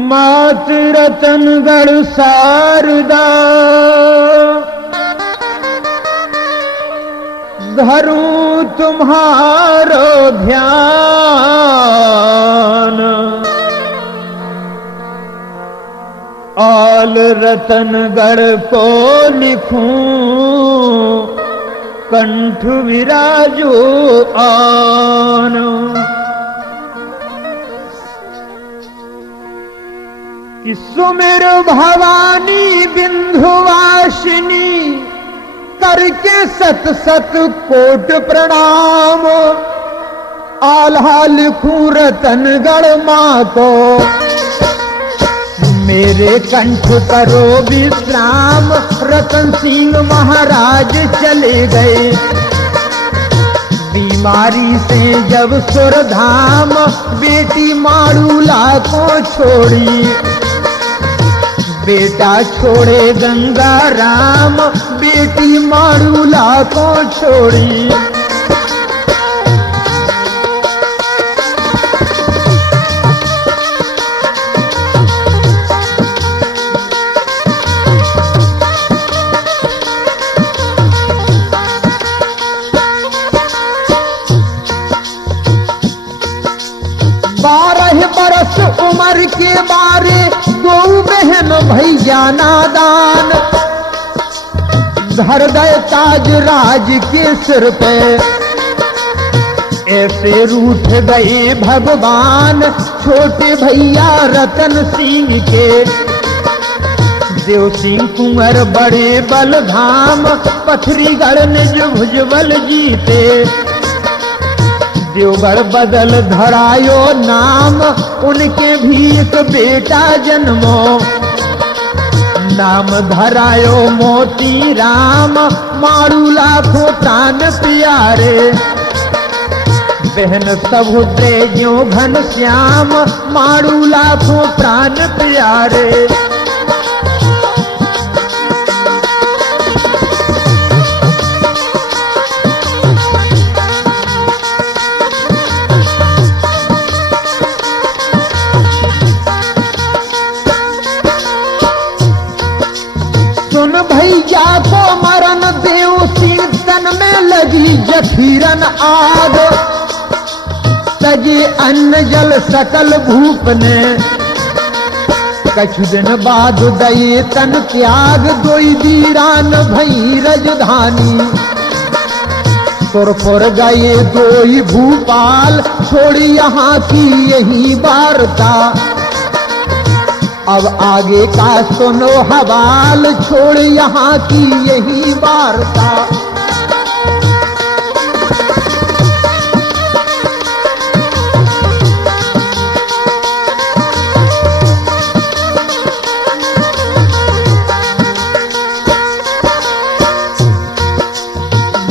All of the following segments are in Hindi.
मात रतनगढ़ शारदा धरूं तुम्हारो ध्यान। ऑल रतनगढ़ को लिखूं कंठ विराजो आन। कि सुमिर भवानी बिंधुवासिनी करके सत सत कोट प्रणाम। आल्हा लिखूं रतनगढ़ मां को मेरे कंठ करो विश्राम। रतन सिंह महाराज चले गए बीमारी से जब सुरधाम। बेटी माड़ूला को छोड़ी बेटा छोड़े गंगा राम। बेटी माड़ूला को छोड़ी बरस उम्र के बारे दो बहन भैया नादान। धर गए ताज राज के सिर पे ऐसे रूठ गए भगवान। छोटे भैया रतन सिंह के देव सिंह कुंवर बड़े बलधाम। पथरीगढ़ निज भुजबल जीते देवगढ़ बदल धरायो नाम। उनके भी एक बेटा जन्मो नाम धरायो मोती राम। माड़ूला को प्राण प्यारे बहन सभुद्रे ज्यों घन श्याम। माड़ूला को प्राण प्यारे भैया को मरण देव सिंह तन में लगी जठीरन आग। सजे अन्न जल सकल भूप ने कछ दिन बाद दये तन त्याग। दोई दीरान भई रजधानी सुरपुर गए दोई भूपाल। छोड़ी यहाँ की यही वार्ता अब आगे का सुनो हवाल। छोड़ यहाँ की यही वार्ता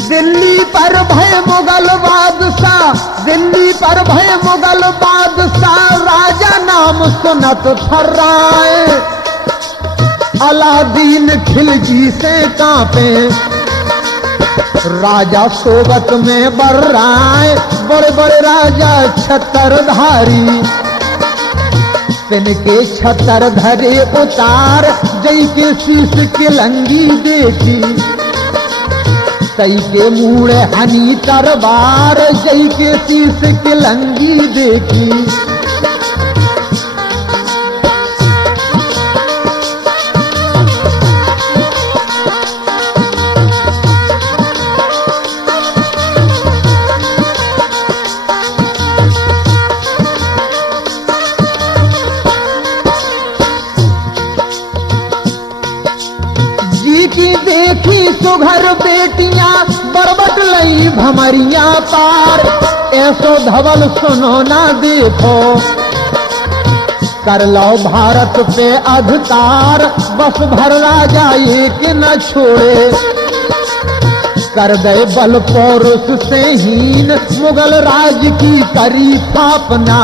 दिल्ली पर भय मुगल बादशाह। दिल्ली पर भय मुगल बादशाह। राजा नाम सुनत थर्राए। अलादीन खिलजी से कांपे राजा सोबत में बर्राए। बड़े बड़े राजा छतरधारी तिनके छतर धरे उतार। जय के शीश के लंगी देखी तई के मूड़े हनी तरबार। जय के शीश के लंगी देखी देखी सुघर बेटियां बरबट लई भमरिया पार। ऐसो धवल सुनो ना देखो कर लो भारत पे अधिकार। बस भर राजा एक न छोड़े कर दे बल पौरुष से हीन। मुगल राज की करी स्थापना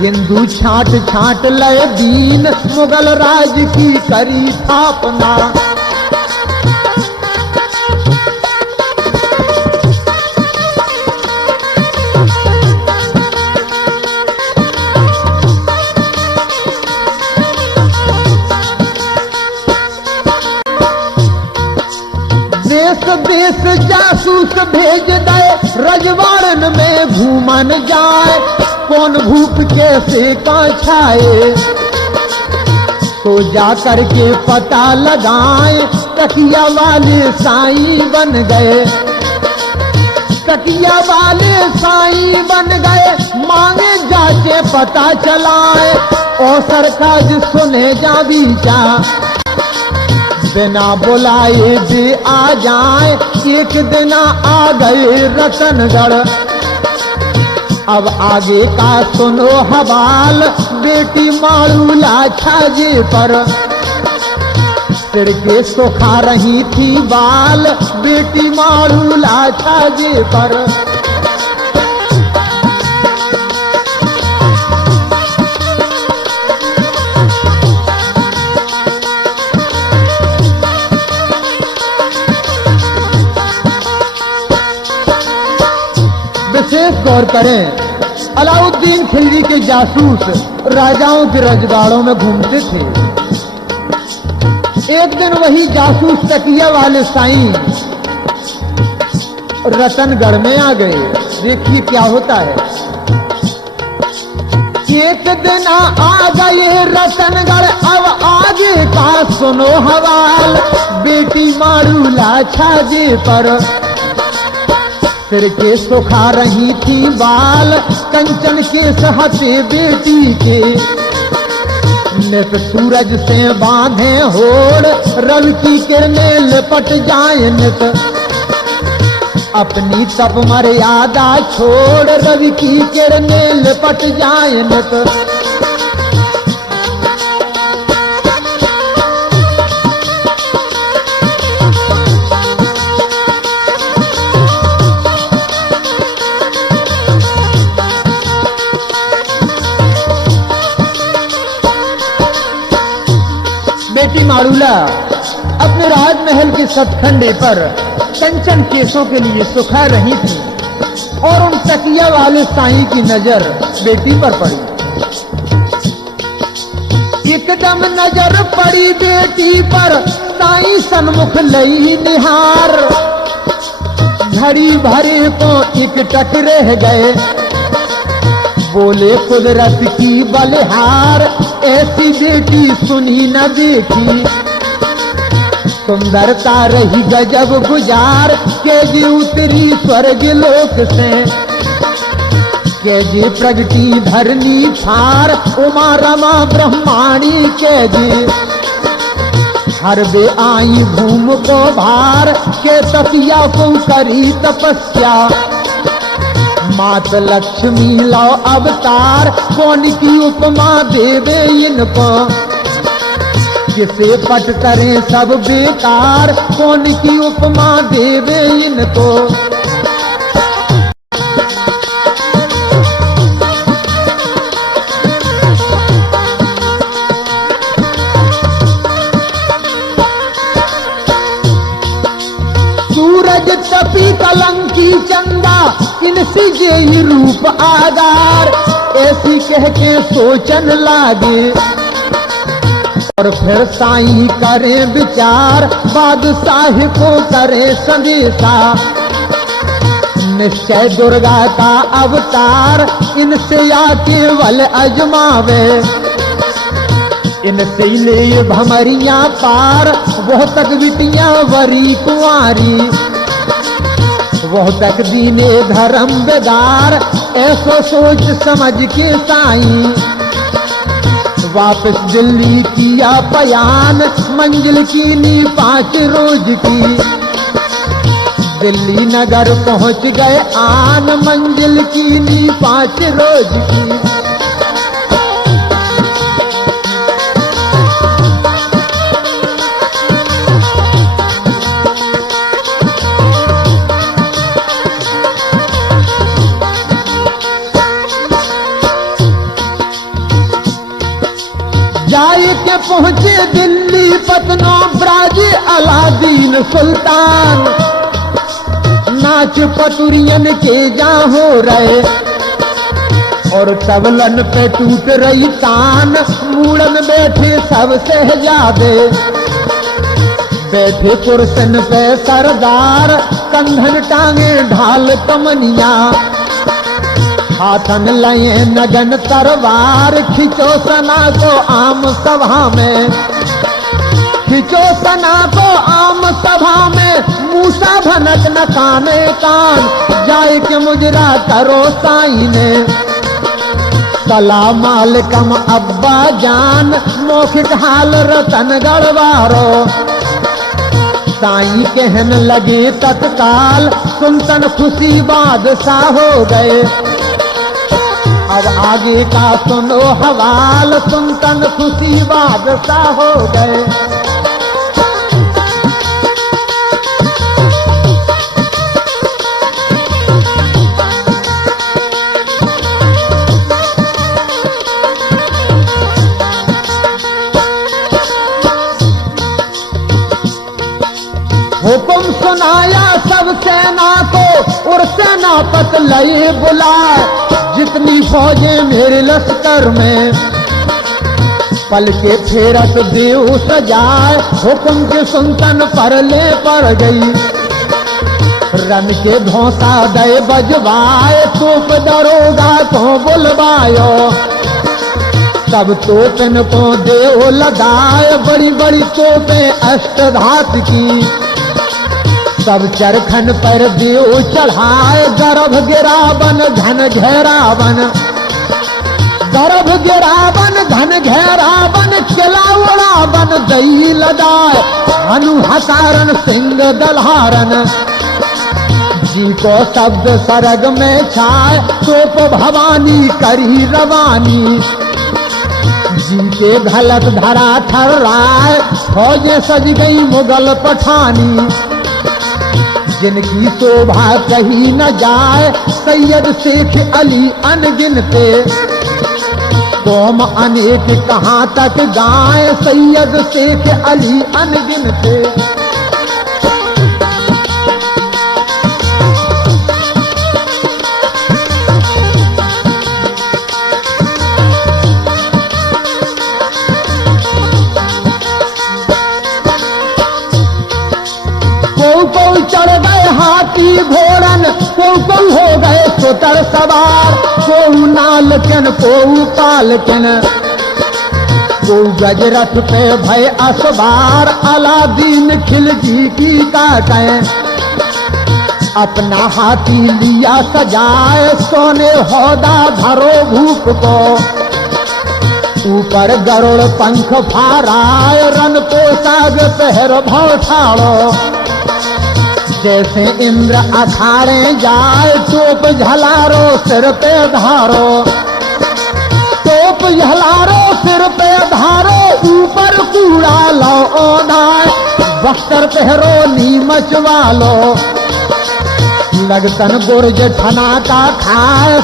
हिंदू छाट छाट लय दीन। मुगल राज की करी स्थापना देश जासूस भेज दे, रजवाड़न में घूमन जाए, कौन भूप कैसे का छाए, तो जा करके पता लगाए, तकिया वाले साईं बन गए, तकिया वाले साईं बन गए, मांगे जाके पता चलाए, और सरकार सुने जा बीचा, बिना बुलाए भी आ जाए, एक दिन आ गए रतनगढ़। अब आगे का सुनो हवाल, बेटी मारूला छाजे पर, सिर के सुखा रही थी बाल, बेटी मारूला छाजे पर। विशेष गौर करें, अलाउद्दीन खिलजी के जासूस राजाओं के रजवाड़ों में घूमते थे। एक दिन वही जासूस तकिया वाले साईं रतनगढ़ में आ गए। देखिए क्या होता है। एक दिन आ गए रतनगढ़, अब आगे का सुनो हवाल, बेटी मारूला छाजे पर, सिर के सुखा रही थी बाल, कंचन के सहते बेटी के, नित सूरज से बांधे होड़, रवि की किरणें लिपट जाए नित, अपनी तप मर्यादा छोड़, रवि की किरणें लिपट जाए नित। बेटी मारूला अपने राजमहल के सतखंडे पर कंचन केसों के लिए सुखा रही थी, और उन तकिया वाले साईं की नजर बेटी पर पड़ी। एकदम नजर पड़ी बेटी पर, साईं सन्मुख लई निहार, घड़ी भरे को एकटक रह गए, बोले कुदरत की बलिहार, ऐसी बेटी सुनी न देखी, सुंदरता रही गजब गुजार, के जी उतरी स्वर्ग लोक से, के जी प्रगति धरनी फार, उमा रमा ब्रह्माणी के जी, हर बे आई भूम को भार, के तपिया को करी तपस्या, मात लक्ष्मी लो अवतार, कौन की उपमा देवे इनको, किसे पट करें सब बेकार, कौन की उपमा देवे इनको। सूरज तपी कलंकी चंदा, इनसी जे ही रूप आधार, ऐसी कह के सोचन लागे, और फिर साईं करे विचार, बादशाह को करे संदेशा, निश्चय दुर्गा का अवतार, इनसे या केवल अजमावे, इनसे ले भमरियां पार, वह तक बिटियां वरी कुंवारी, वह तक दीने धर्म बेदार, ऐसो सोच समझ के साईं वापस दिल्ली किया बयान, मंजिल की नी 5 रोज की, दिल्ली नगर पहुंच गए आन, मंजिल की नी 5 रोज की। जाए के पहुंचे दिल्ली पटना ब्राज अलादीन सुल्तान, नाच पतुरियन के जा हो रहे, और तबलन पे टूट रही तान, मूड़न बैठे सब शहजादे, बैठे कुर्सन पे सरदार, कंधन टांगे ढाल कमनिया, हाथन लये नगन तरवार, खिंचो सना को आम सभा में, खिंचो सना को आम सभा में, मूसा भनक न काने कान, जाए के मुजरा करो साई ने, सलाम अलैकुम अब्बा जान, मौखिक हाल रतन गढ़वारो, साई कहन लगे तत्काल, सुनतन खुशी बादशाह हो गए। अब आगे का सुनो हवाल, सुनतन खुशी बादशाह हो गए। हुक्म सुनाया सब सेना को, और सेनापत लए बुलाए, जितनी फौजें मेरे लश्कर में, पल के फेरत देव सजाए, हुक्म के सुनतन पर ले पड़ गई, रन के धौसा दे बजवाए, तोप दरोगा को बुलवायो, सब तोपन को देव लगाए, बड़ी बड़ी तोपें अष्टधात की, सब चरखन पर देव चढ़ाए, गर्भ गिरावन घन घेरावन, गर्भ गिरावन घन घेरावन, चला उड़ावन दई लदाए, हनु हसारन सिंह दलहारन, जी को शब्द सरग में छाए, तोप भवानी करी रवानी, जी के घलत धरा ठर्राए, फौजें सज गई मुगल पठानी, जिनकी शोभा कहीं न जाए, सैयद शेख अली अनगिनते, कौम अनेक कहाँ तक गाए, सैयद शेख अली अनगिनते। चढ़ गए हाथी घोड़न, को हो गए सुतर सवार, को नालकन को पालकन, को गजरथ पे भय असवार, अलादीन खिलजी की काटें, अपना हाथी लिया सजाए, सोने हौदा धरो भूप को, ऊपर गरुड़ पंख फाराए, रन को साग पहर भौठाड़ो, जैसे इंद्र अखाड़े जाए, तोप झलारो सिर पे धारो, तोप झलारो सिर पे धारो, ऊपर कूड़ा लो ओढ़ाए, बख्तर पहरो नीमच वालो, लगतन गुर्ज ठना का खाए,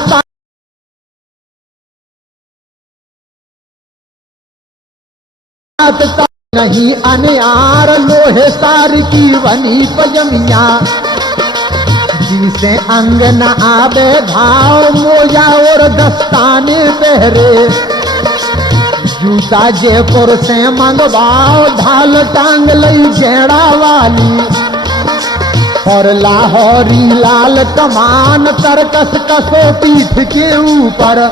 नहीं अनियार, लोहे सार की बनी पजमिया, जिसे अंग न आवे घाव, मोजा और दस्ताने पहरे, जूता जयपुर से मंगवाओ, ढाल टांग लई जेड़ा वाली, और लाहौरी लाल कमान, तरकस कसो पीठ के ऊपर,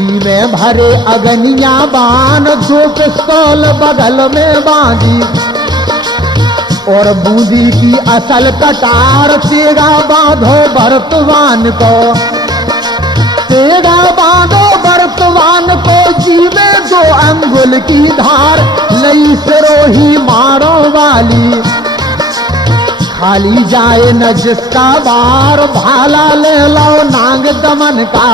में भरे अगनिया बान, दो पिस्तौल बगल में बांधी, और बूंदी की असल कटार, तेगा बांधो बर्तवान को, तेगा बांधो बर्तवान को, जी में 2 अंगुल की धार, लई सिरोही मारो वाली, खाली जाए न जिसका बार, भाला ले लो नांग दमन का,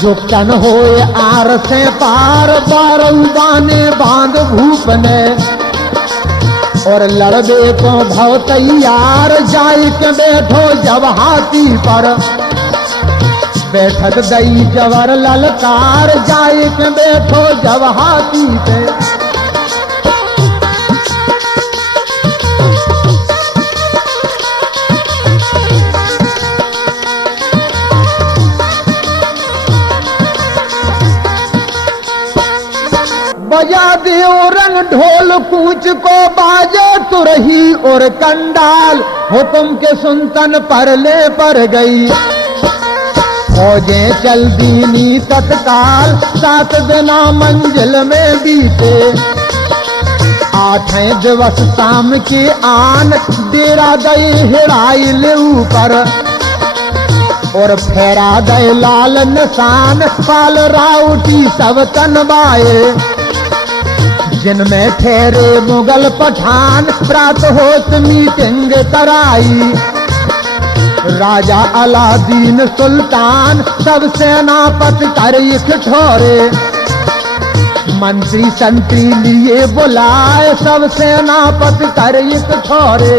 जुक्तन होए आर से पार, बारूदाने बांध भूपने, और लड़बे को भव तैयार, जाए के बैठो जब हाथी पर, बैठक दई जवर ललकार, जाए के बैठो जब हाथी पे। बजा दियो रंग ढोल कूच को बाजे तुरही और कंडाल, हुक्म के सुनतन परले पर गई। फौजें चल दीनी तत्काल, 7 दिना मंजिल में बीते। 8वें दिवस शाम के आन, डेरा गए हिराइल ऊपर और फेरा गए लाल निशान। पाल राउटी सब तनवाए, जिनमें ठहरे मुगल पठान। प्रात होत मीटिंग कराई, राजा अलादीन सुल्तान सब सेनापति कर ठोरे। मंत्री संतरी लिए बुलाए, सब सेनापति कर ठोरे।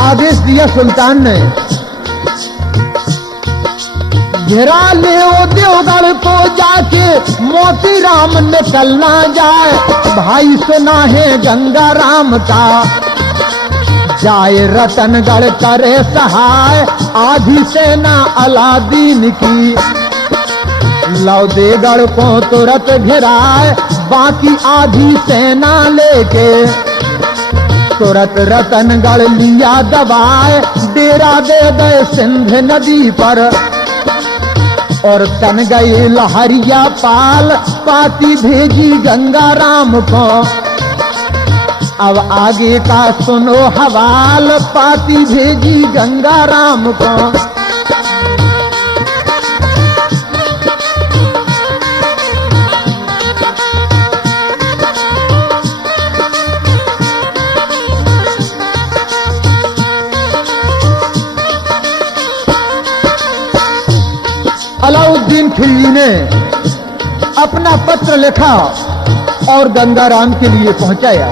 आदेश दिया सुल्तान ने, घेरा ले देवगढ़ को जाके, मोतीराम निकलना जाए। भाई सुना है गंगा राम का, जाए रतनगढ़ करे सहाय। आधी सेना अलादीन की, लौदेगढ़ को तुरंत घिराए। बाकी आधी सेना लेके तुरंत रतनगढ़ लिया दबाए। डेरा दे गए सिंध नदी पर और तन गए लहरिया पाल। पाती भेजी गंगा राम को, अब आगे का सुनो हवाल। पाती भेजी गंगा राम को, अलाउद्दीन खिलजी ने अपना पत्र लिखा और गंगाराम के लिए पहुंचाया।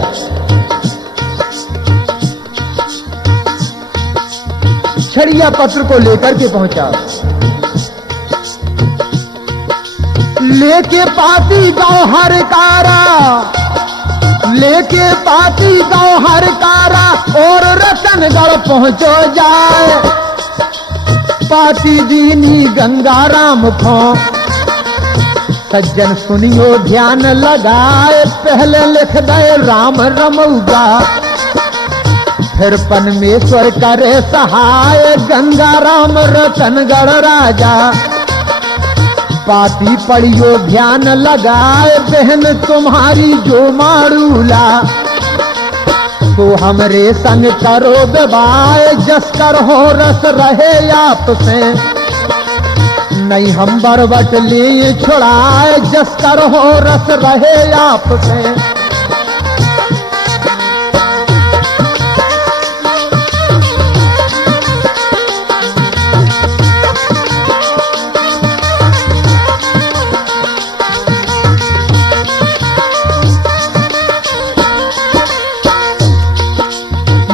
छड़िया पत्र को लेकर के पहुंचा। लेके पाती गौहर कारा, लेके पाती गौहर कारा और रतनगढ़ पहुंचो जाए। पाती दीनी गंगाराम को, सज्जन सुनियो ध्यान लगाए। पहले लिख दे राम रमौगा, फिर परमेश्वर करे सहाय। गंगाराम रतनगढ़ राजा, पाती पढ़ियो ध्यान लगाए। बहन तुम्हारी जो मारूला, तो हमरे संग करो दबाए। जस कर हो रस रहे आपसे, नहीं हम बरबट लिए छुड़ाए। जस कर हो रस रहे आपसे,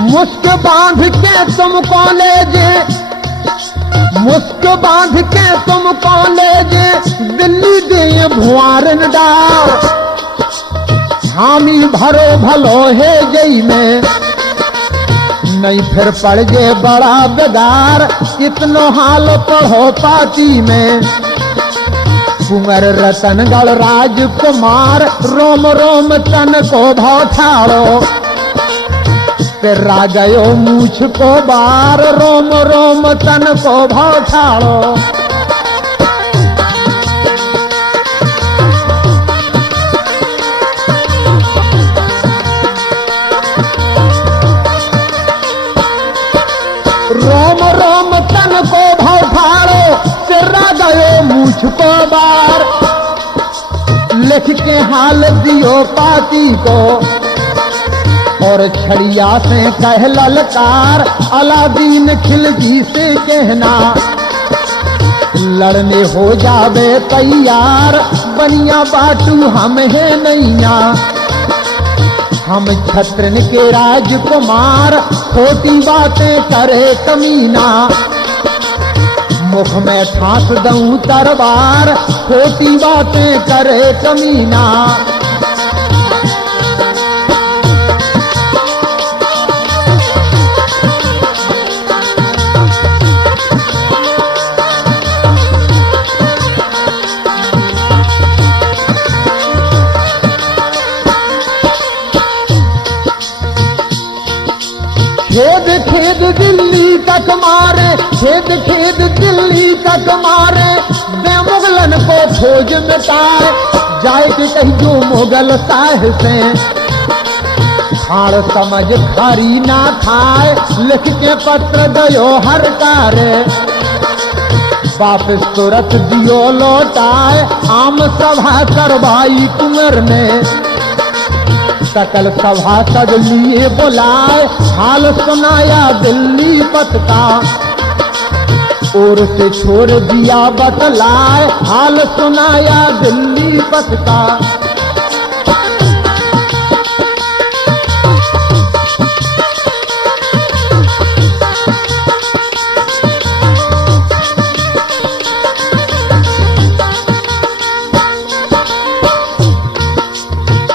मुस्क बांध के तुमको ले जे, मुस्क बांध के तुमको ले जे। दिल्ली दे भुआरन डार, हामी भरो भलो है जई में। नहीं फिर पड़ जे बड़ा बेदार, इतनो हाल पढ़ो पाती में। कुंवर रतनगढ़ राजकुमार, रोम रोम तन को भौठाड़ो। फिर राजयो मूछ को बार, रोम रोम तन को भौठाड़ो। रोम रोम तन को भौठाड़ो, फिर राजयो मूछ को बार। लिख के हाल दियो पाती को और छड़िया से कह ललकार। अलादीन खिलजी से कहना, लड़ने हो जावे तैयार। बनिया बाटू हम है नैया, हम छत्रन के राजकुमार। खोटी बातें करे कमीना, मुख में ठास दूं तरवार, खोटी बातें करे कमीना। खेद खेद दिल्ली तक मारे, खेद खेद दिल्ली तक मारे, बेमुगलन को खोज मिटाए, जाए कि कहियो मुगल साह से खाड़ समझ खारी ना खाए, लिख के पत्र दयो हर कार्य, वापिस तुरंत दियो लौटाए, आम सभा करवाई कुंवर ने, सकल सभासद लिए बुलाए, हाल सुनाया दिल्ली पत का, और से छोड़ दिया बतलाए, हाल सुनाया दिल्ली पत का।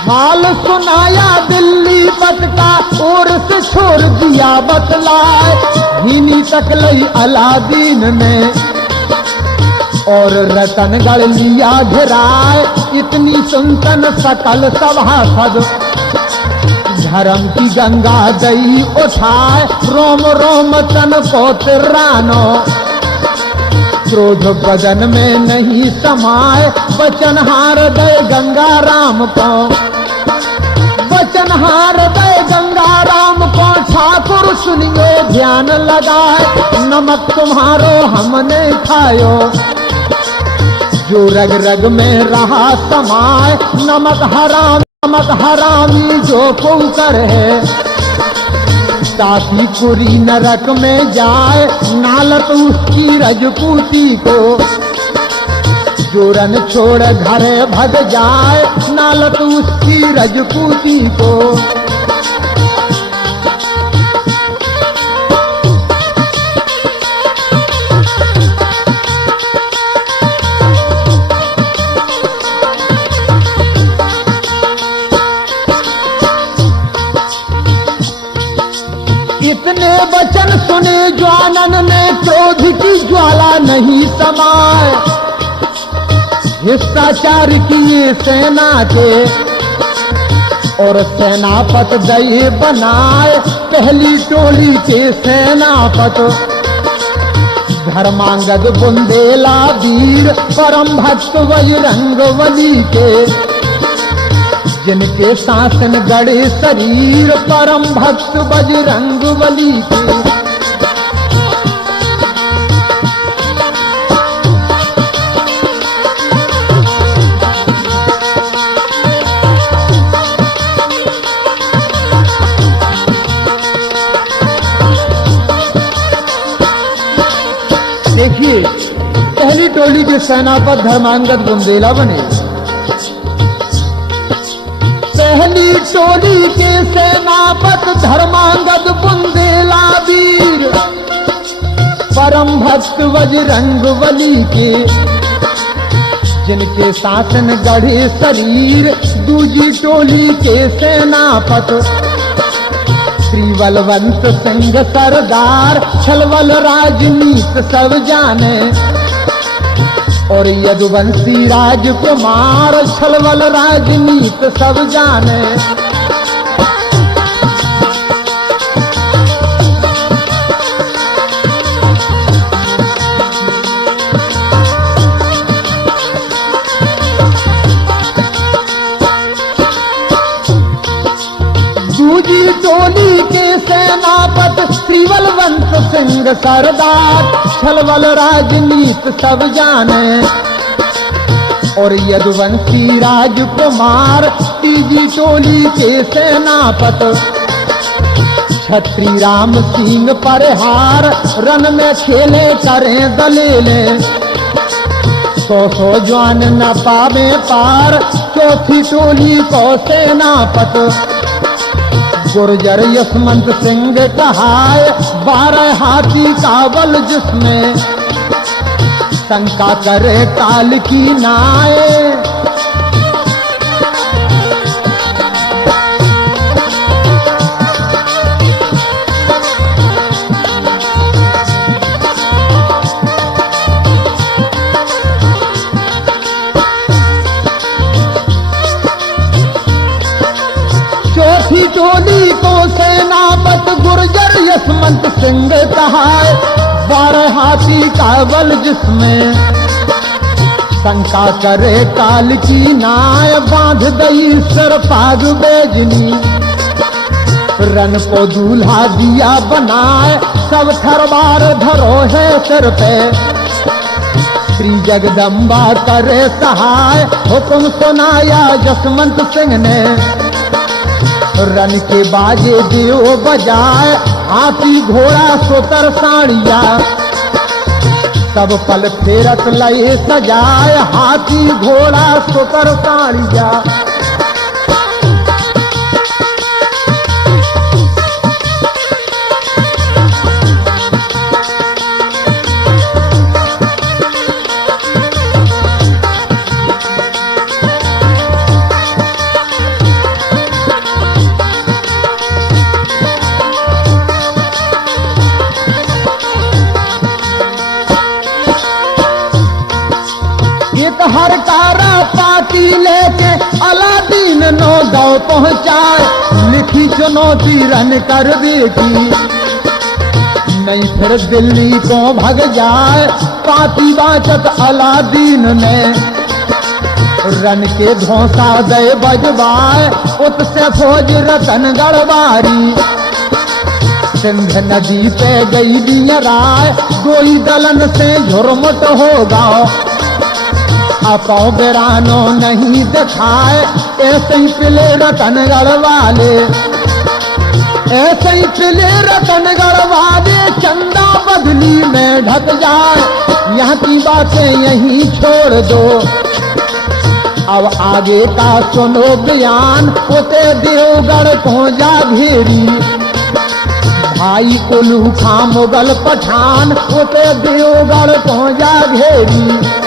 हाल सुनाया दिल्ली पत का, और से छोड़ दिया बतलाए, हिनी तक लई अलादीन ने, और रतनगढ़ लिया घिराए, इतनी सुनतन सकल सभासद, धर्म की गंगा दई उठाए, रोम रोम तन को तिरानो, क्रोध बदन में नहीं समाए, वचन हार दे गंगा राम को, वचन हार दे गंगा राम को, ठाकुर सुनियो ध्यान लगाए, नमक तुम्हारो हमने खायो, जो रग रग में रहा समाए, नमक हरामी जो पुकार है, ताकि पूरी नरक में जाए, नालत उसकी रजपूती को, जोरन छोड़ घरे भग जाए, नालत उसकी रजपूती को। इतने वचन सुने ज्वालन ने, क्रोध की ज्वाला नहीं समाए, हिस्साचार किए सेना के, और सेनापत दये बनाए, पहली टोली के सेनापत, धर्मांगद बुंदेला वीर, परम भक्त बजरंग बली के, जिनके शासन गढ़े शरीर, परम भक्त बजरंग बली के। देखिए, पहली टोली के सेनापत धर्मांगद बुंदेला बने, पहली टोली के सेनापत धर्मांगद बुंदेला वीर, परम भक्त बजरंग बली के, जिनके शासन गढ़े शरीर, दूजी टोली के सेनापत, श्री बलवंत सिंह सरदार, छलवल राजनीत सब जाने, और यदुवंशी राजकुमार, छलवल राजनीत सब जाने। दूजी टोली के सेनापत श्री बलवंत सिंह सरदार, छलवल राजनीत सब जाने, और यदुवंशी राजकुमार, तीजी टोली के सेनापत, छत्री राम सिंह परिहार, रन में खेले करें दलेले, 100 जवान न पावे पार, चौथी टोली को सेनापत, गुर्जर यशवंत सिंह कहाय, 12 हाथी का बल जिसमें, शंका करे काल की नाए। चौथी टोली को सेनापत गुर्जर यशवंत सिंह कहाए। 12 हाथी का बल जिसमें शंका करे काल की नाय। बांध दई सर पाग बेजनी रन को दूल्हा दिया बनाए। सब थरबार धरो है सिर पे श्री जगदम्बा करे सहाय। हुक्म सुनाया जसवंत सिंह ने रन के बाजे देव बजाए। हाथी घोड़ा सोतर साड़िया सब पल फेरत लए सजाए। हाथी घोड़ा सोतर साड़िया हर कारा पाती लेके अलादीन नो गाँव पहुंचाए। लिखी चुनौती रन कर बेटी नहीं फिर दिल्ली को भग जाए। पाती वाचक अलादीन ने रन के धौसा दे बजवाए। उससे फौज रतन गढ़वारी सिंध नदी पे गई दियराए। कोई दलन से झुरमुट होगा अपो बेरानो नहीं दिखाए। ऐसे ही पिले रतनगढ़ वाले ऐसे ही पिले रतनगढ़ वाले चंदा बदली में ढक जाए। यहाँ की बातें यहीं छोड़ दो अब आगे का सुनो बयान। उते देवगढ़ को जा घेरी भाई उल्लू खां मुगल पठान। उते देवगढ़ को जा घेरी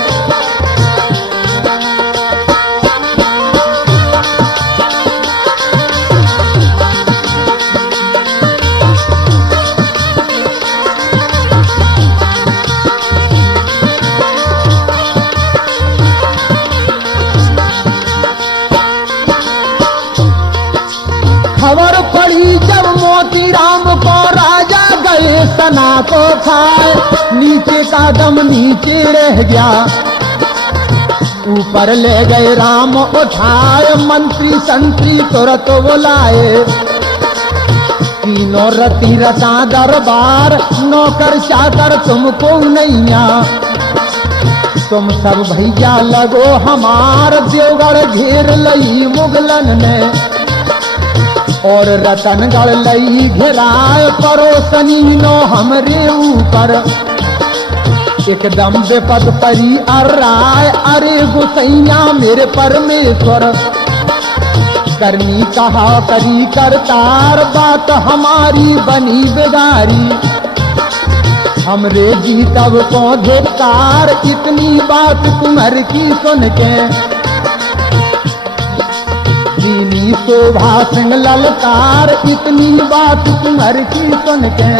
खबर पड़ी जब मोती राम को राजा गए सना को खाए। नीचे का दम नीचे रह गया ऊपर ले गए राम उठाए। मंत्री संतरी तुरंत बुलाए तीनों रति रता दरबार। नौकर चाकर तुमको नैया तुम सब भैया लगो हमार। देवगढ़ घेर लई मुगलन ने और रतनगढ़ लई घेराए। परोसनी नो हमरे ऊपर एकदम बेपत परी अर्राय। अरे गुसैया मेरे परमेश्वर करनी कहा करी करतार। बात हमारी बनी बेदारी हमरे जी तब को धिक्कार। इतनी बात कुंवर की सुन के दीनी शोभा सिंह ललकार। इतनी बात कुंवर की सुन के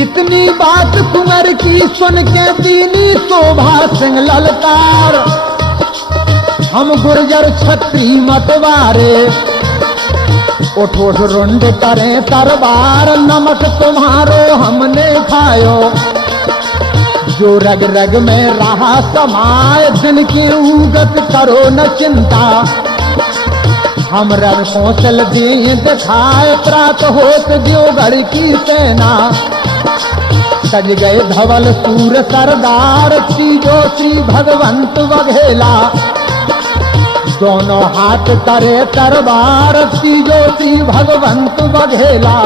इतनी बात कुंवर की सुन के दीनी शोभा सिंह ललकार। हम गुर्जर छत्री मतवारे उठ उठ रुंड करें तरबार। नमक तुम्हारो हमने खायो जो रग रग में रहा समाए। दिन की उगत करो न चिंता हम रन कौशल दिए दिखाए। प्रात होत देवगढ़ की सेना सज गए धवल सूर सरदार। चीजो श्री भगवंत वघेला दोनों हाथ करे तरबार। तीजो श्री भगवंत बघेला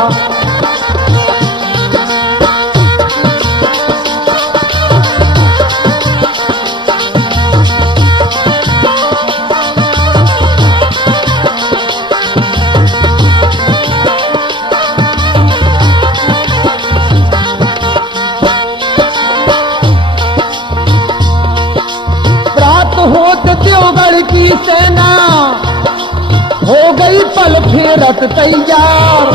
की सेना हो गई पल फेरत तैयार।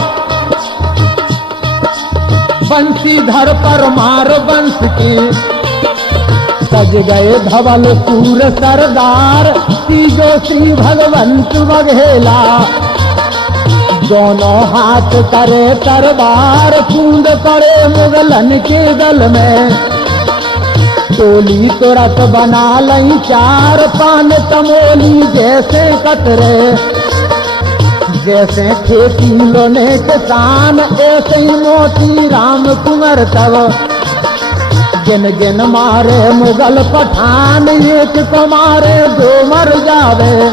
बंसीधर पर मार वंश के सज गए धवल सूर सरदार। तीजो श्री भगवंत बघेला दोनों हाथ करे तरबार। कूद पड़े मुगलन के दल में टोली तुरत बना लई चार। पान तमोली जैसे कतरे जैसे खेती लोने किसान। ऐसे ही मोती राम कुंवर तब गिन गिन मारे मुगल पठान। एक को मारे दो मर जावे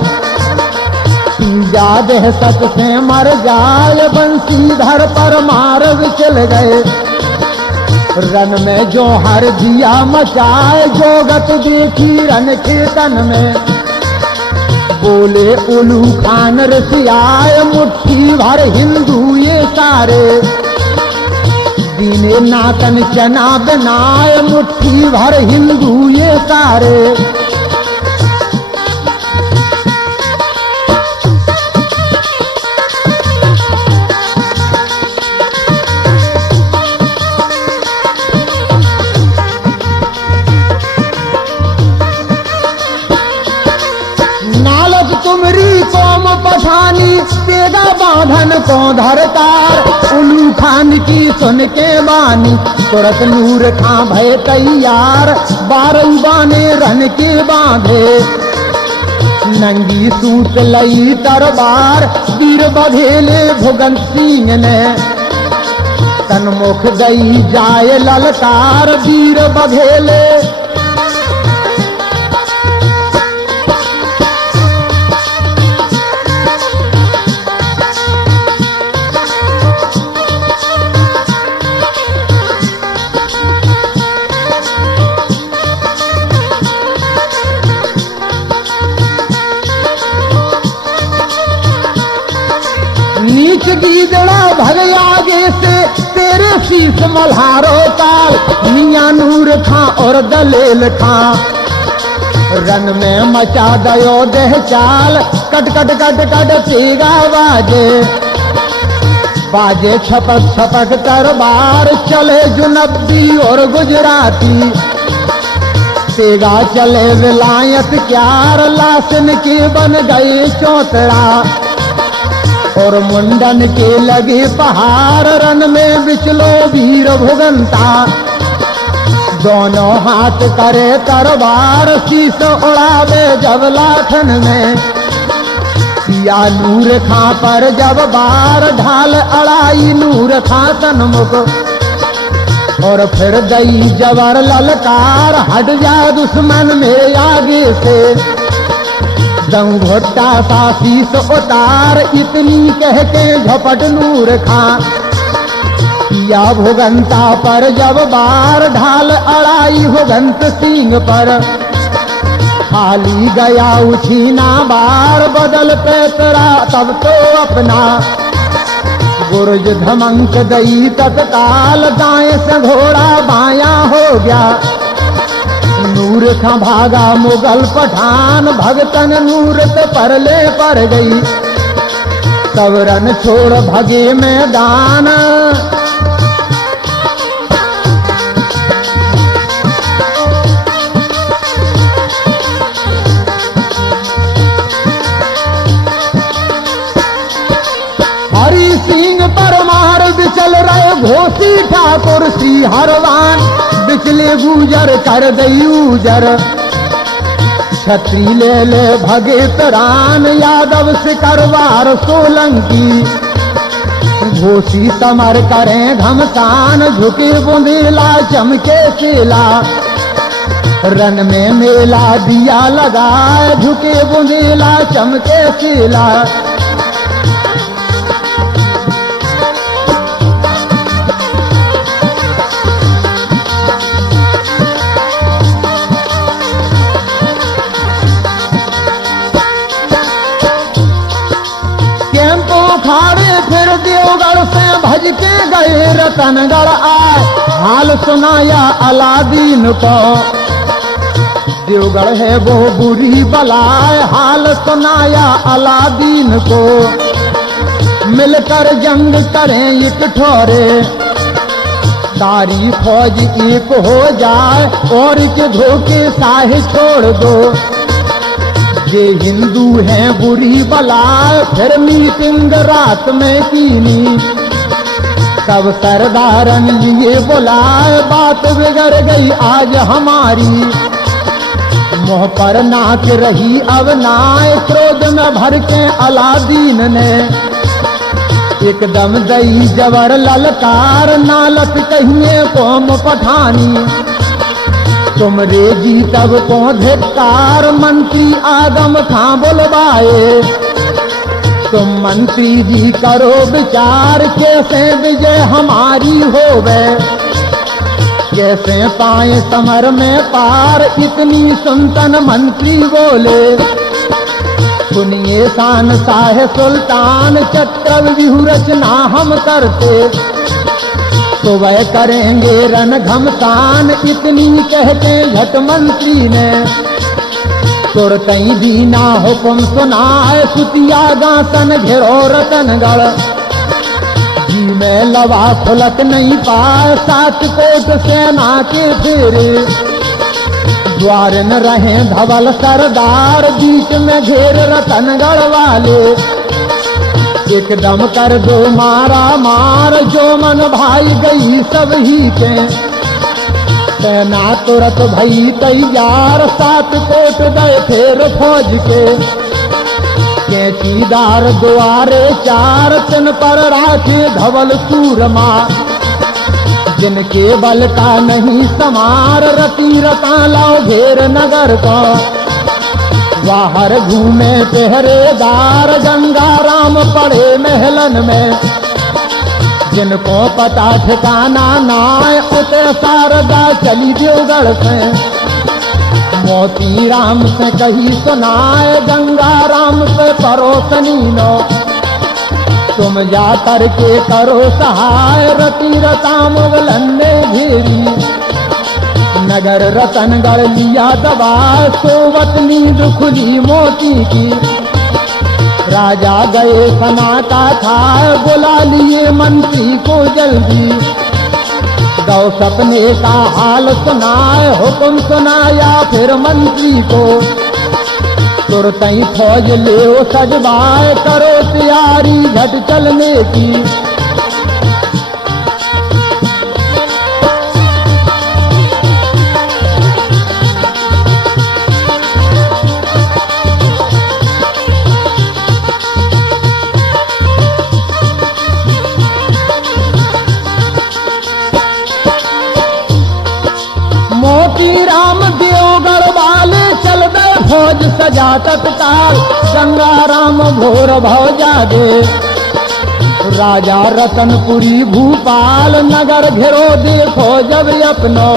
तीजा देह सत से मर जाए। बंसीधर पर मार चल गए रन में जो हर दिया मचाए। जोगत देखी रन के तन में बोले उलू खान रसियाए। मुट्ठी भर हिंदू ये सारे दीने नातन चना बनाए। मुट्ठी भर हिंदू ये सारे पठानी तेगा बांधन को धरतार। उलू खान की सुन के बानी तुरत नूर खां भय तैयार। बारह बाने रन के बांधे नंगी सूत लई तरबार। वीर बघेले भुगन सिंह ने तनमुख दई जाए ललकार। वीर बघेले नीच गीदड़ा भग आगे से तेरे शीश मल्हारो ताल। मियां नूर खां और दलेल खां रन में मचा दयो देह चाल। कट कट कट कट तेगा बाजे बाजे छपक छपक तरबार। चले जुनब्बी और गुजराती तेगा चले विलायत क्यार। लासन के बन गए चौतरा और मुंडन के लगे पहाड़। रन में बिचलो वीर भुगंता दोनों हाथ करे तरबार। शीश उड़ावे जब लाखन में या नूर खां पर जब बार। ढाल अड़ाई नूर खां सन्मुख और फिर दई जबर ललकार। हट जा दुश्मन मेरे आगे से दम घोटा सा शीश उतार। इतनी कह के झपट नूर खां या भुगंता पर जब बार। ढाल अड़ाई भुगंत सिंह पर खाली गया उछीना बार। बदल पैतरा तब तो अपना गुर्ज धमंक दई तत्काल। दाएं से घोड़ा बायां हो गया नूर खां भागा मुगल पठान। भगतन नूर पे परले पर गई तब रन छोड़ भगे मैदान। हरि सिंह पर मार चल रहे घोसी ठाकुर श्री हरवान। बिचले गुजर कर दई उजर छत्री ले ले भगे तरान। यादव से करवार सोलंकी घोसी समर करें घमसान। झुके बुंदेला चमके सेला रन में मेला दिया लगाए। झुके बुंदेला चमके सेला खाड़े फिर देवगढ़ से भज के गए रतनगढ़ आए। हाल सुनाया अलादीन को देवगढ़ है वो बुरी बलाए, हाल सुनाया अलादीन को। मिलकर जंग करें एक ठोरे, सारी फौज एक हो जाए और के धोखे साहे छोड़ दो। ये हिंदू हैं बुरी बलाए, फिर मीटिंग रात में कीनी। सब सरदारन लिए बुलाए, बात बिगड़ गई आज हमारी। मुँह पर नाच रही अब नाय, क्रोध में भर के अलादीन ने एकदम दई जबर ललकार। नालत कहिए कौम पठानी, तुम रे जी तब को धिक्कार। मंत्री आदम खां बुलवाए, तुम मंत्री जी करो विचार। कैसे विजय हमारी होवे, कैसे पाए समर में पार। इतनी सुनतन मंत्री बोले, सुनिए शान शाह सुल्तान। चक्रव्यूह रचना हम करते, तो वह करेंगे रण घमसान। इतनी कहते झट मंत्री ने, तुरतई दीना हुक्म सुनाए। सुतिया गासन घेरो रतनगढ़, जी में लवा खुलत नहीं पाए। 7 कोट सेना के फेरे, द्वार न रहे धवल सरदार। बीच में घेर रतनगढ़ वाले, एकदम कर दो मारा मार। जो मन भाई गई सब ही के, सेना तुरत भई तैयार। 7 कोट गए फेर फौज के, कैचीदार द्वारे 4। तिन पर राखे धवल सूरमा, जिनके बल का नहीं समार। रती रता लाओ घेर नगर को, बाहर घूमे पहरेदार। गंगा राम पड़े महलन में, जिनको पता ठिकाना नाय। उते शारदा चली देवगढ़ से, मोती राम से कही सुनाए। गंगा राम से परोसनी नो, तुम जा करके करो सहाय। रति रता मुगलन ने घेरी, नगर रतनगढ़ लिया दबा। सोवत नींद खुली मोती की, राजा गए सना का था। बुला लिए मंत्री को जल्दी, दो सपने का हाल सुनाए। हुक्म सुनाया फिर मंत्री को, तुरतई फौज ले सजवाए। करो तैयारी झट चलने की, राम देवगढ़ वाले चल गए फौज सजा तत्काल। गंगा राम भोर भव जागे, राजा रतनपुरी भूपाल। नगर घेरो देखो जब अपनो,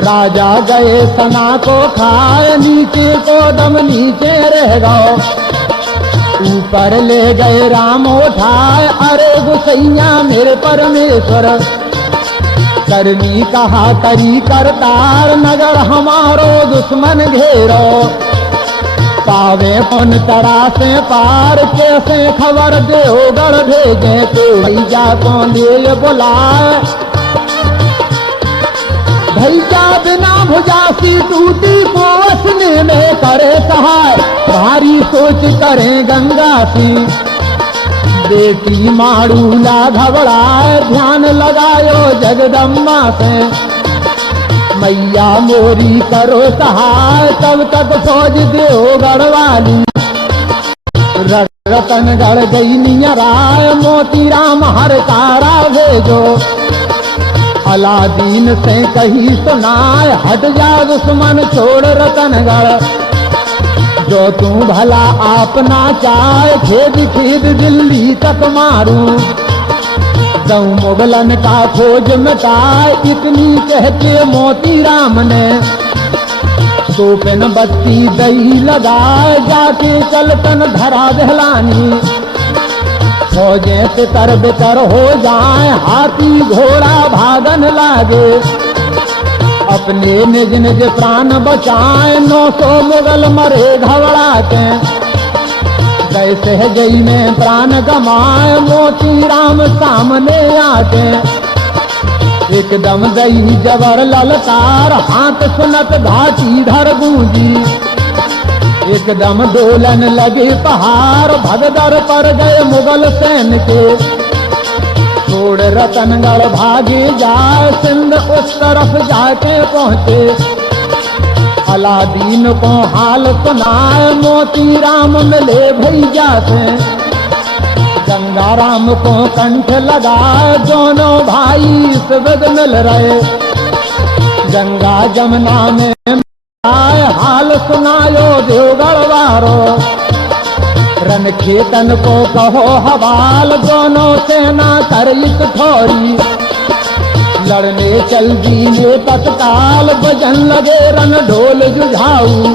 राजा गए सना को खाए। नीचे को दम नीचे रह गो, ऊपर ले गए राम उठाए। अरे गुसैया मेरे परमेश्वर, करनी कहा करी करतार। नगर हमारो दुश्मन घेरो, पावे कौन तरा से पार। कैसे खबर देवगढ़ भेजे, तो भैया को ले बुलाए। भैया बिना भुजासी टूटी को असने में करे सहाय। भारी सोच करे गंगा सी, बेटी माड़ूला घबराए। ध्यान लगायो जगदम्बा से, मैया मोरी करो सहाय। तब तक फौज देवगढ़ वाली, रतनगढ़ गई नियराय। मोती राम हर तारा भेजो, अलादीन से कही सुनाए। हट जा दुश्मन छोड़ रतनगढ़, जो तू भला आपना चाहे। खेद खेद दिल्ली तक मारूं, दऊ मुगलन का खोज मिटाए। इतनी कहते मोती राम ने, सोपिन बत्ती दई लगाए। जाके चलतन धरा दहलानी, फौजें तितर बितर हो जाए। हाथी घोड़ा भागन लागे, अपने निज निज प्राण बचाए 900 मुगल मरे घबराते कैसे जई में प्राण गमाए मोती राम सामने आते एकदम दई जबर ललकार हाथ सुनत घाटी धर गूंजी एकदम दोलन लगे पहाड़ भगदड़ पर गए मुगल सैन के छोड़ रतनगढ़ भागे जाए सिंध उस तरफ जाके पहुंचे अलादीन को हाल सुनाए मोती राम मिले भैया से गंगा राम को कंठ लगाए दोनों भाई सुबद मिल रहे गंगा जमुना में आए हाल सुनायो देवगढ़ वारो रन खेतन को कहो हवाल दोनों सेना कर एक ठोरी लड़ने चल दीने तत्काल बजन लगे रन ढोल जुझाऊ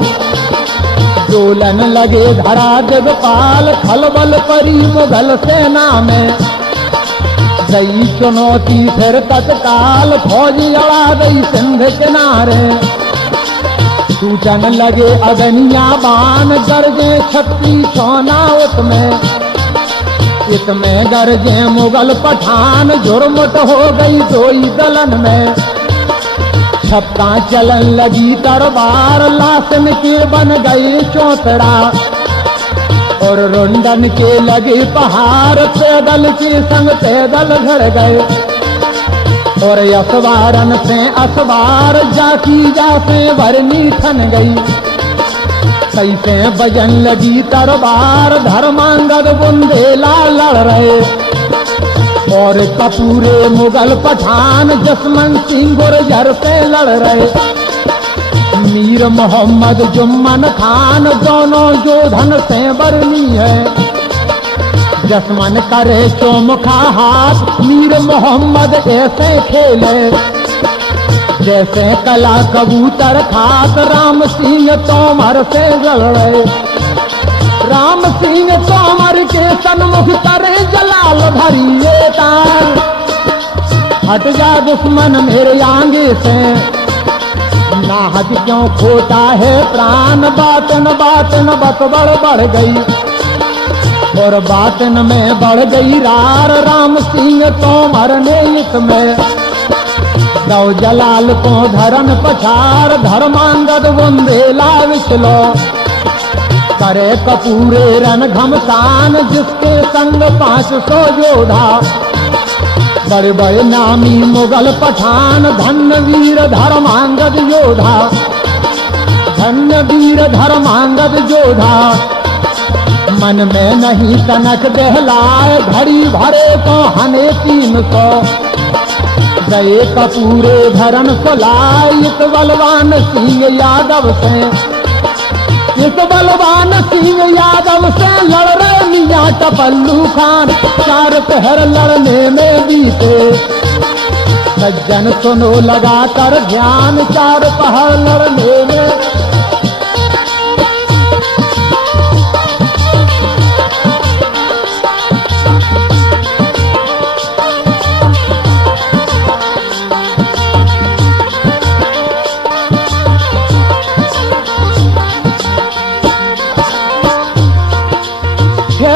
दोलन लगे धरा जगपाल खलबल परी मुगल सेना में गई चुनौती फिर तत्काल फौज लड़ा गई सिंध किनारे टूटन लगे अगनिया बाण गरजे 36 सोना इसमें गरजे मुगल पठान झुरमुट हो गई दोई दलन में छपका चलन लगी तरबार लाशन के बन गए चौतरा और रुंडन के लगे पहाड़ पैदल के संग पैदल घड़ गए और अखबारन से अखबार जाती जाते भरनी ठन गई कैसे बजन लगी तरबार धर्मांगद बुंदेला लड़ रहे और कपूरे मुगल पठान जसमन सिंह गुर्जर से लड़ रहे मीर मोहम्मद जुम्मन खान दोनों जोधन से बरनी है जसमन करे चौमुखा हाथ मीर मोहम्मद ऐसे खेले जैसे कला कबूतर खात राम सिंह तोमर से लड़े राम सिंह तोमर के सन्मुख करे जलाल भरिए तार हट जा दुश्मन मेरे आगे से ना हट क्यों खोता है प्राण बातन बतबड़ बढ़ गई और बातन में बढ़ गई रार राम सिंह तोमर ने इसमें दौ जलाल को धरन पछार धर्मांगद बुंदेला विचलो करे कपूरे रन घमसान जिसके संग 500 योधा बड़े बड़े नामी मुगल पठान धन्य वीर धर्मांगद योधा धन्य वीर धर्मांगद योधा मन में नहीं तनक बहलाए घड़ी भरे को हने 300 गए कपूरे धरन सुलाए इस बलवान सिंह यादव से इस बलवान सिंह यादव से लड़ रहे मियां टपल्लू खान 4 पहर लड़ने में बीते सज्जन सुनो लगा कर ध्यान 4 पहर लड़ने में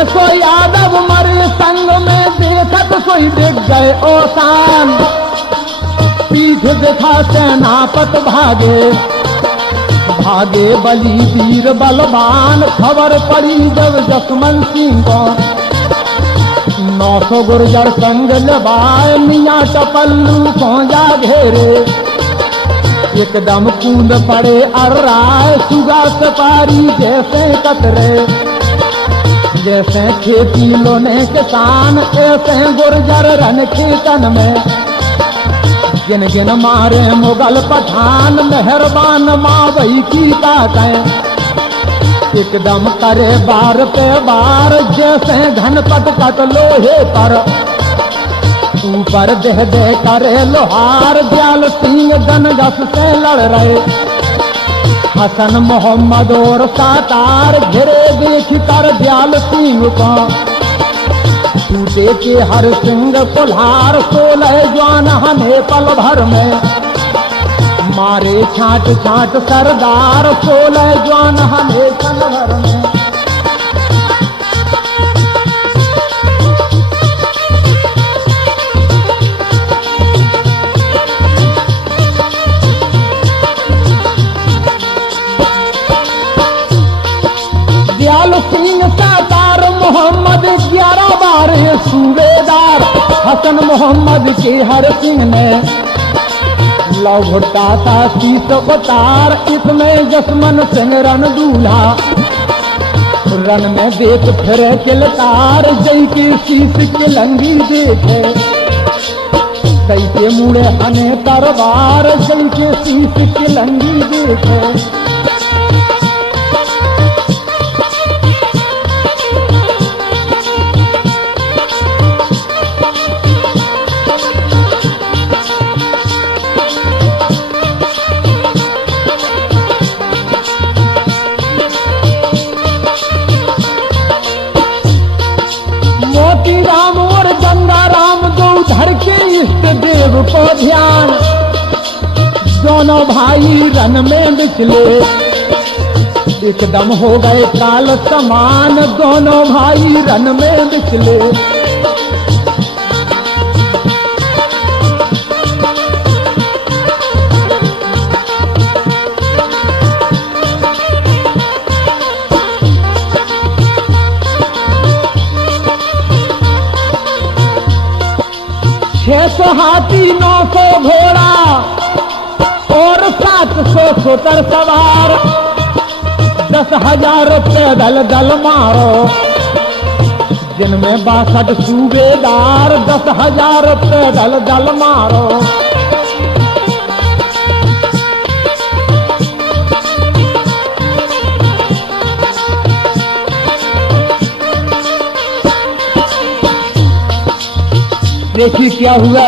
सो यादव मरे संग में देखत सोई देख गए ओसान पीठ दिखा सेनापत भागे भागे बली वीर बलवान खबर पड़ी जब जसमन सिंह को 900 गुर्जर संग लबाए मियां टपल्लू को जा घेरे एकदम कूद पड़े अर्राए सुगा सपारी जैसे कतरे जैसे खेती लोने किसान ऐसे गुर्जर रन खेतन में गिन गिन मारे मुगल पठान मेहरबान मावई की ताकत एकदम करे बार पे बार जैसे घन पटकट लोहे पर ऊपर दे दे करे लोहार दयाल सिंह गनगस से लड़ रहे हसन मोहम्मद और सातार घिरे देख कर दयाल सिंह को टूटे के हर सिंह कुल्हार 16 जवान हने पल भर में मारे छाट छाट सरदार, 16 जवान हमेशा नगर में। दयाल सिंह सरदार, मोहम्मद 11 बार सूबेदार, हसन मोहम्मद के हर सिंह ने लौ घुटा था शीश उतार, इसमें जसमन सिंह रन दूल्हा, रन में देख फिर किलकार, जय के शीश के लंगी देखे, जय के मुड़े हने तरबार, जय के शीश के लंगी देखे। देव को ध्यान, दोनों भाई रन में बिचले, एकदम हो गए काल समान, दोनों भाई रन में बिचले। हाथी 900 घोड़ा और 700 सोतर सवार, 10,000 पैदल दल मारो, जिनमें 62 सूबेदार, 10,000 पैदल दल मारो। देखिए क्या हुआ,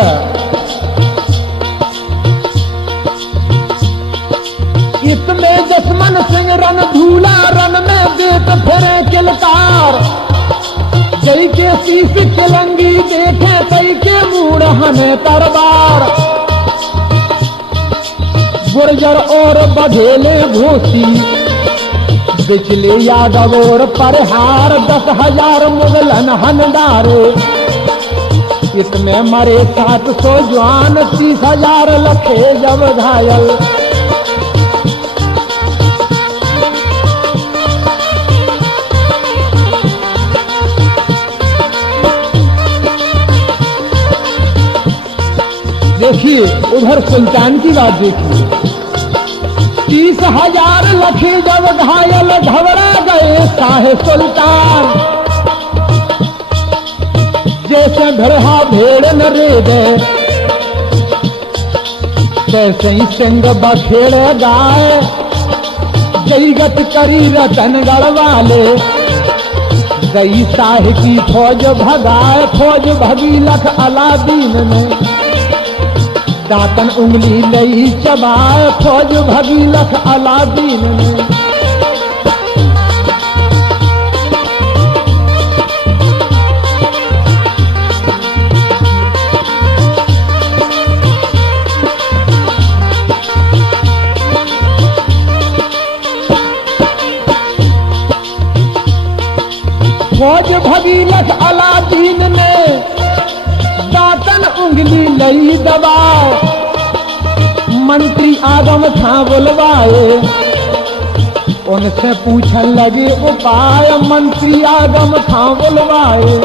इसमें जसमन सिंह रन धूला, रन में देत फिरे किलकार, जय के शीश के लंगी देखे, कई के मूड हमें तरबार, गुर्जर और बघेले घोसी, बिचले यादव और परहार, 10,000 मुगलन हनडारे, इसमें मरे 700 जवान, 30,000 लखे जब घायल। देखिए उधर सुल्तान की बात देखिए, 30,000 लखे जब घायल, घबरा गए शाह सुल्तान, जैसे भरहा भेड़ न रे गए, तैसे ही सिंह बखेड़ गाय, जई गत करी रतनगढ़ वाले, गई शाह की फौज भगाए, फौज भगी लख अलादीन में, दातन उंगली लई चबाए, फौज भगी लख अलादीन में। फौज भगीरथ अलादीन ने दातन उंगली लई दबाए, मंत्री आगम था बुलवाए, उनसे पूछन लगे उपाय, मंत्री आगम था बुलवाए।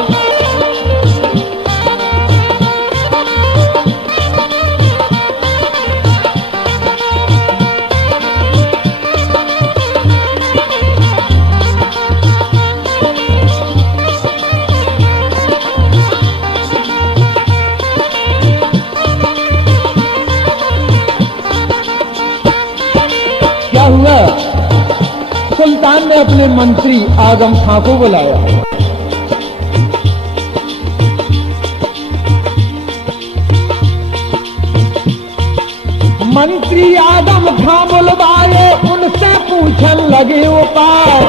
सुल्तान ने अपने मंत्री आगम खां को बुलाया। मंत्री आगम खां बुलवाए, उनसे पूछन लगे उपाय,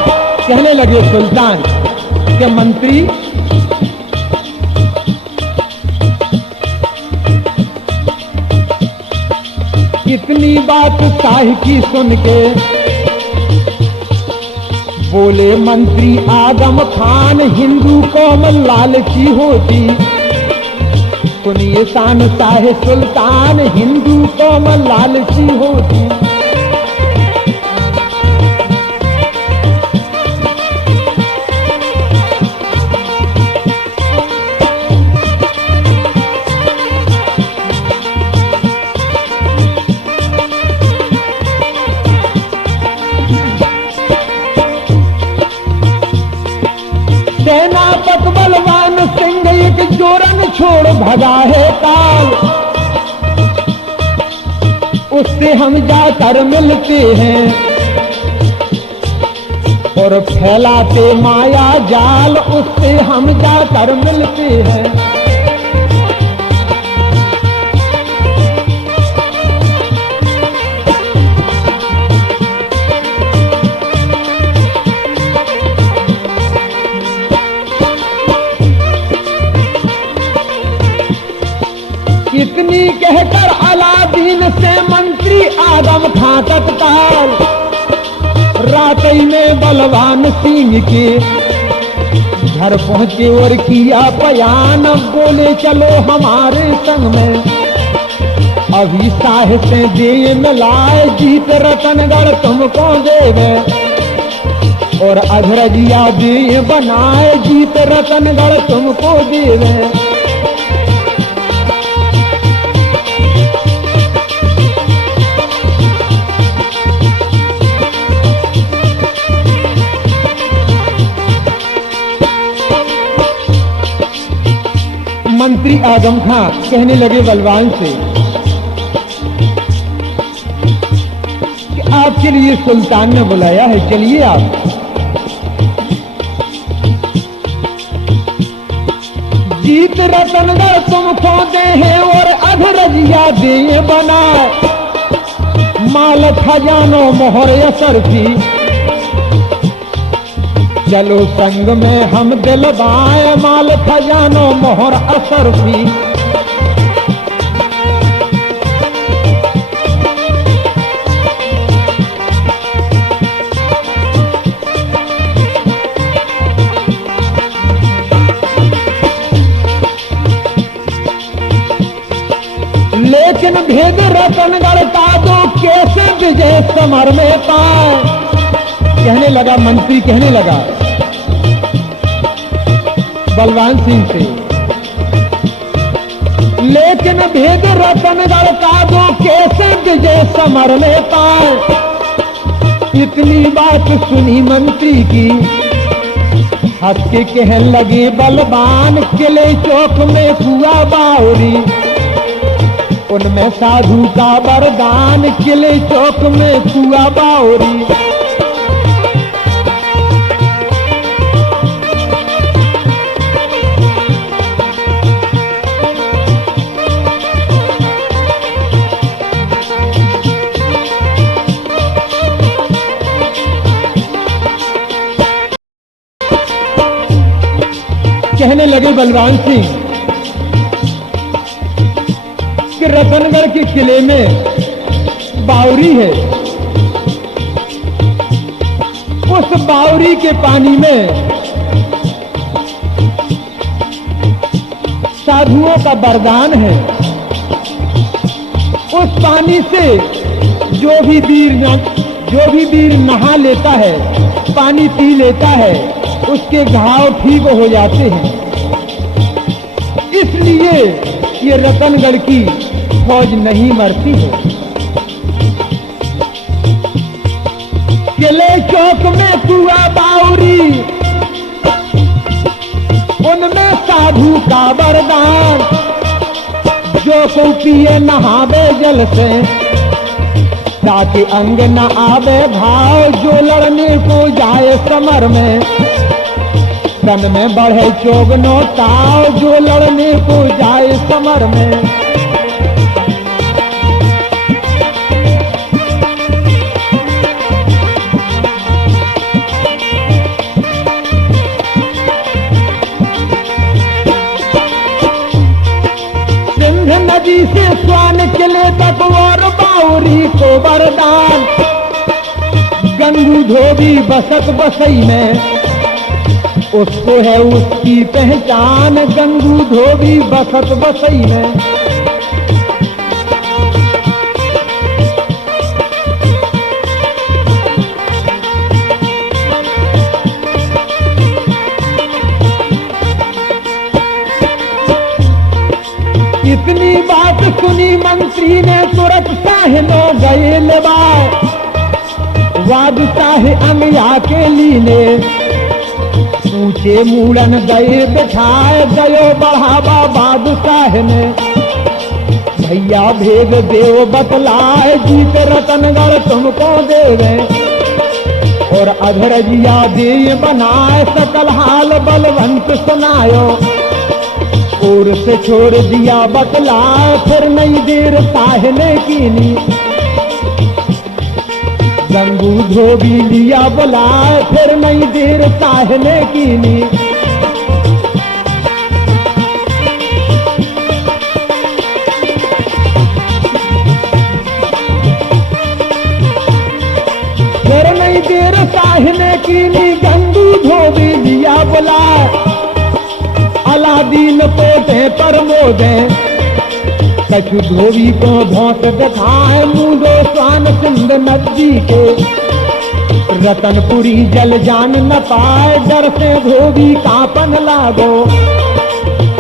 कहने लगे सुल्तान के मंत्री इतनी बात शाह की सुन के बोले मंत्री आदम खान, हिंदू कौम लालची होती। सुनिए शान शाह सुल्तान, हिंदू कौम लालची होती। सेनापत बलवान सिंह एक जोरन छोड़ भगा है काल, उससे हम जाकर मिलते हैं और फैलाते माया जाल, उससे हम जाकर मिलते हैं। इतनी कहकर अलादीन से मंत्री आदम खां तत्काल, रातई में बलवान सिंह के घर पहुंचे और किया बयान। बोले चलो हमारे संग में, अभी शाह से दे मिलाए, जीत रतनगढ़ तुमको देवे और अधरजिया दे बनाए, जीत रतनगढ़ तुमको देवे। मंत्री आदम खां कहने लगे बलवान से कि आपके लिए सुल्तान ने बुलाया है, चलिए आप। जीत रतनगढ़ तुमको दे हैं और अधरजिया दे बनाए, माल खजानो मोहर असर की, चलो संग में हम दिलवाए, माल खजानो मोहर असर भी। लेकिन भेद रतनगढ़ का दो कैसे विजय समर में पाए। कहने लगा मंत्री, कहने लगा बलवान सिंह से, लेकिन भेद रतनगढ़ का दो कैसे विजय समर में पाए। इतनी बात सुनी मंत्री की, हंस के कहने लगे बलवान, किले चौक में हुआ बावरी, उनमें साधु का वरदान, किले चौक में हुआ बावरी। कहने लगे बलवान सिंह कि रतनगढ़ के किले में बावरी है, उस बावरी के पानी में साधुओं का वरदान है। उस पानी से जो भी वीर नहा लेता है, पानी पी लेता है, उसके घाव ठीक हो जाते हैं। इसलिए ये रतनगढ़ की फौज नहीं मरती है। किले चौक में हुआ बावरी, उनमें साधु का वरदान, जो को पिए नहावे जल से, ताकि अंग न आवे भाव, जो लड़ने को जाए समर में, तन में बढ़े चोगनो ताव, जो लड़ने को जाए समर में। सिंध नदी से स्वान किले तक और बावरी बावरी को वरदान, गंगू धोबी बसत बसई में, उसको है उसकी पहचान, गंगू धोबी बसत बसई में। इतनी बात सुनी मंत्री ने तुरंत साहनो गए लेवाए, बादशाह अंगया के लीने, ऊंचे मूड़न गए बिठाए, गयो बढ़ावा बादशाह ने। भैया भेद देव बतलाए, जीत रतनगढ़ तुमको देवे, और अधरजिया दे बनाए, सकल हाल बलवंत सुनायो। और से छोड़ दिया बतलाए, फिर नहीं देर साहने कीनी, गंगू धोबी लिया बुलाए, फिर नहीं देर साहने कीनी। फिर नहीं देर साहने कीनी, गंगू धोबी लिया बुलाए, अलादीन पोते पर मोदे, कछु धोबी को भौंक दिखाए, मुंदो स्वान सिंध नदी के, रतनपुरी जल जान न पाए, डर से धोबी कांपन लागो।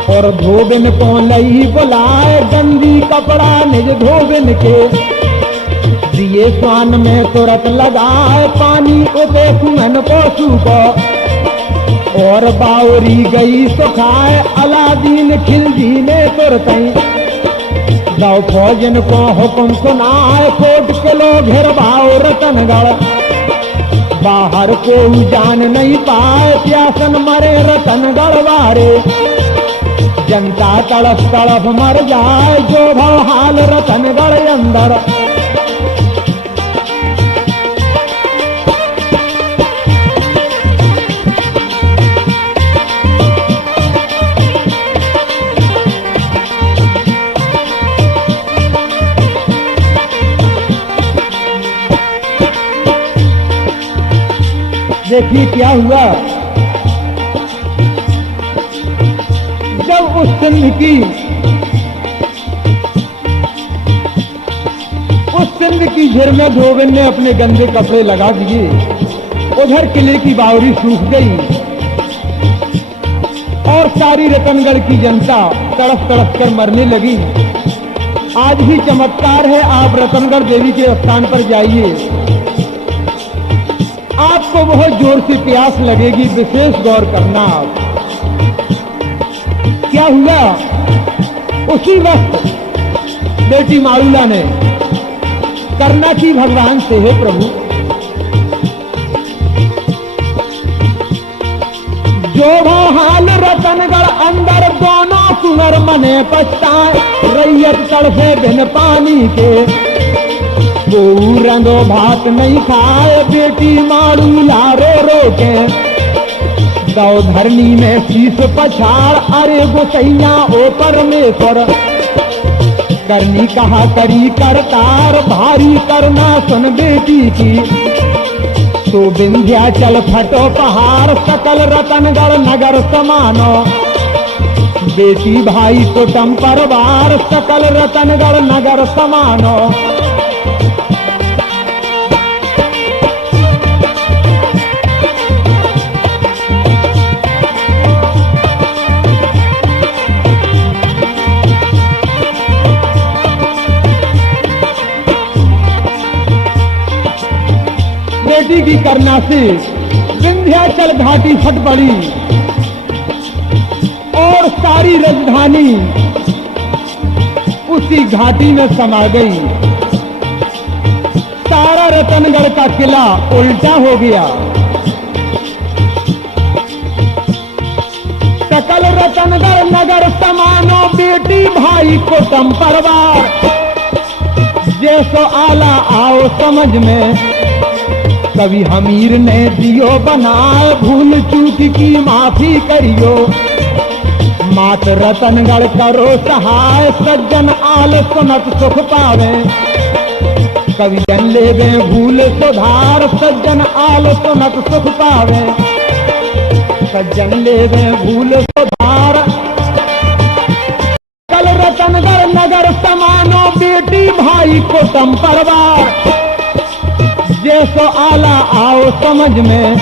और धोबिन को लई बुलाए, गंदी कपड़ा निज धोबिन के, दिए स्वान में तुरंत लगाए, पानी उबे कुमन को सूखो। और बावरी गई सुखाए, अलादीन खिलजी ने तुरतई, दाव फौजन को हुक्म सुनाए, कोट किलो घेरवाओ रतनगढ़, बाहर को जान नहीं पाए, प्यासन मरे रतनगढ़ वारे। जनता तड़फ तड़फ मर जाए, जो भाव हाल रतनगढ़ अंदर। देखिए क्या हुआ, जब उस सिंध की झीर में धोबिन ने अपने गंदे कपड़े लगा दिए, उधर किले की बावरी सूख गई, और सारी रतनगढ़ की जनता तड़प तड़प कर मरने लगी। आज भी चमत्कार है, आप रतनगढ़ देवी के स्थान पर जाइए, आपको बहुत जोर से प्यास लगेगी, विशेष गौर करना। आप क्या हुआ, उसी वक्त बेटी मारूला ने करना की भगवान से, हे प्रभु जो वो हाल रतनगढ़ अंदर, दोनों कुंवर मने पछताए, रैयत तड़फे बिन पानी के, वो रंगो भात नहीं खाए, बेटी मारूला रो रो के, दो धरनी में शीश पछाड़, अरे गोसैया ओ परमेश्वर, करनी कहा करी करतार, भारी करना सुन बेटी की, तो विंध्याचल फटो पहाड़, सकल रतनगढ़ नगर समानो, बेटी भाई कुटुम परिवार, सकल रतनगढ़ नगर समानो। बेटी की करना से विंध्याचल घाटी फट पड़ी, और सारी राजधानी उसी घाटी में समा गई। सारा रतनगढ़ का किला उल्टा हो गया, सकल रतनगढ़ नगर समानो, बेटी भाई कुटुम परिवार, जैसो आला आओ समझ में, कभी हमीर ने दियो बनाए, भूल चूक की माफी करियो, मात रतनगढ़ करो सहाय, सज्जन आल सुनत सुख पावे। कवि जन लेवे भूल सुधार, सज्जन आल सुनत सुख पावे। सज्जन लेवे भूल सुधार, कल रतनगढ़ नगर समानो, बेटी भाई को सम परिवार। जैसो आला आओ समझ में,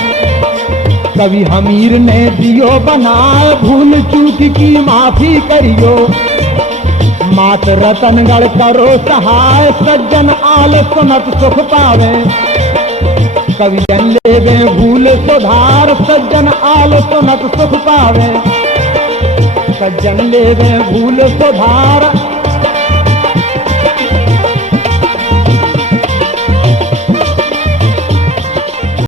कवि हमीर ने दियो बनाए, भूल चूक की माफी करियो। मात रतनगढ़ करो सहाय, सज्जन आल सुनत सुख पावे। कवि जन लेवे भूल सुधार, सज्जन आल सुनत सुख पावे। सज्जन लेवे भूल सुधार,